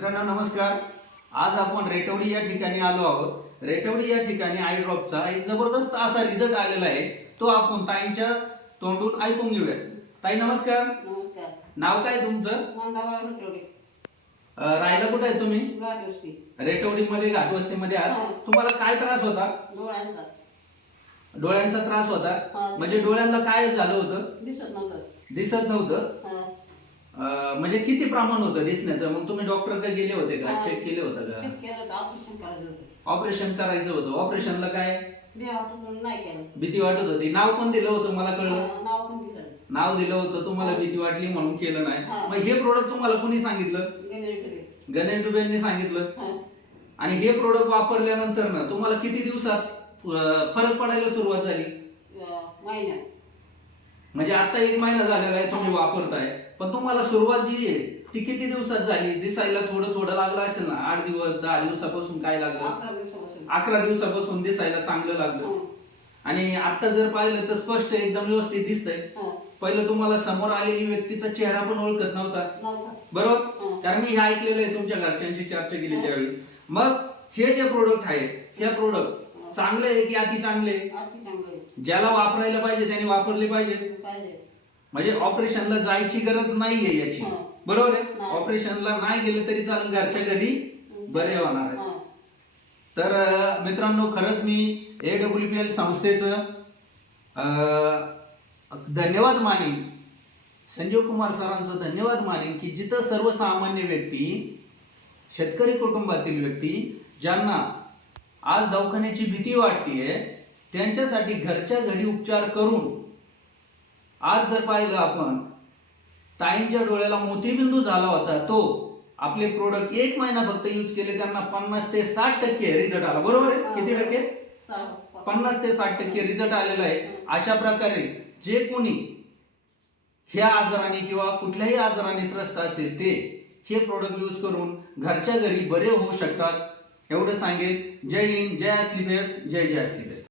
मित्रांनो नमस्कार. आज आपण रेटवडी या ठिकाणी आलो आहोत. रेटवडी या ठिकाणी आय ड्रॉपचा एक जबरदस्त असा रिझल्ट आलेला आहे. तो आपण ताईंच्या तोंडून ऐकून घेऊया. ताई नमस्कार. नमस्कार. नाव काय तुमचं? मंदावळा रेटवडी. राहायला कुठे आहे तुम्ही? घाटवस्ती. रेटवडी मध्ये घाटवस्तीमध्ये आहात. तुम्हाला काय त्रास होता? डोळ्यांचा. डोळ्यांचा त्रास होता. हा. म्हणजे डोळ्यांना काय झालं होतं? दिसत नव्हतं. दिसत नव्हतं. हा. म्हणजे किती प्रमाण होतं दिसण्याचं? मग तुम्ही डॉक्टरकडे गेले होते का? हा. चेक केले होतं का? चेक केलं होतं, ऑपरेशन करायचं होतं. ऑपरेशन करायचं होतं. ऑपरेशनला काय भ्या वाटून नाही केलं. भीती वाटत होती? नाव पण दिलं होतं मला कळलं. नाव पण दिलं. नाव दिलं होतं, तुम्हाला हा. भीती वाटली म्हणून केलं नाही. हा. मग हे प्रोडक्ट तुम्हाला कोणी सांगितलं? गणेश गणेश डुबेंनी सांगितलं. हा. आणि हे प्रोडक्ट वापरल्यानंतर ना तुम्हाला किती दिवसात फरक पडायला सुरुवात झाली? महिना. म्हणजे आता 1 महिना झालेला आहे तुम्ही वापरताय, पण तुम्हाला सुरुवात जी आहे ती किती दिवसात झाली? दिसायला थोडं थोडं लागलं असेल ना? 8 दिवस 10 दिवसापासून काय लागलं? 11 दिवसापासून. 11 दिवसापासून दिसायला चांगलं लागलं. हा. आणि आता जर पाहिलं तर स्पष्ट एकदम व्यवस्थित दिसतंय. हा. पहिलं तुम्हाला समोर आलेली व्यक्तीचा चेहरा पण ओळखत नव्हता, नव्हतं. बरोबर? हा. कारण मी हे ऐकलेलं आहे, तुमच्या घरच्यांशी चर्चा केली त्यावेळी. मग हे जे प्रोडक्ट आहे, हे प्रोडक्ट चांगले आहे की अति चांगले? अति चांगलं आहे. ज्याला वापरायला पाहिजे त्याने वापरले पाहिजे. पाहिजे. म्हणजे ऑपरेशनला जायची गरज नाहीये याची, हा. बरोबर आहे? नाही. ऑपरेशनला नाही गेले तरी चालेल, घरच्या घरी बरे होणार आहे. हा. तर मित्रांनो, खरंच मी AWPL संस्थेचं धन्यवाद मानेन, संजीव कुमार सरांचं धन्यवाद मानेन की जिथं सर्वसामान्य व्यक्ती, शेतकरी कुटुंबातील व्यक्ती ज्यांना आज दवाखान्याची भीती वाटतेय, त्यांच्यासाठी घरच्या घरी उपचार करून आज जर पाहिलं आपण, ताईंच्या डोळ्याला मोतीबिंदू झाला होता, तो आपले प्रोडक्ट 1 महिना फक्त यूज केले, त्यांना 50 ते 60% रिझल्ट आला. बरोबर आहे? किती टक्के? 50 ते 60% रिझल्ट आलेला आहे. अशा प्रकारे जे कोणी ह्या आजाराने किंवा कुठल्याही आजाराने त्रस्त असेल ते हे प्रोडक्ट यूज करून घरच्या घरी बरे होऊ शकतात, एवढं सांगेल. जय हिंद, जय अस्लीबेस, जय जय अस्लीबेस.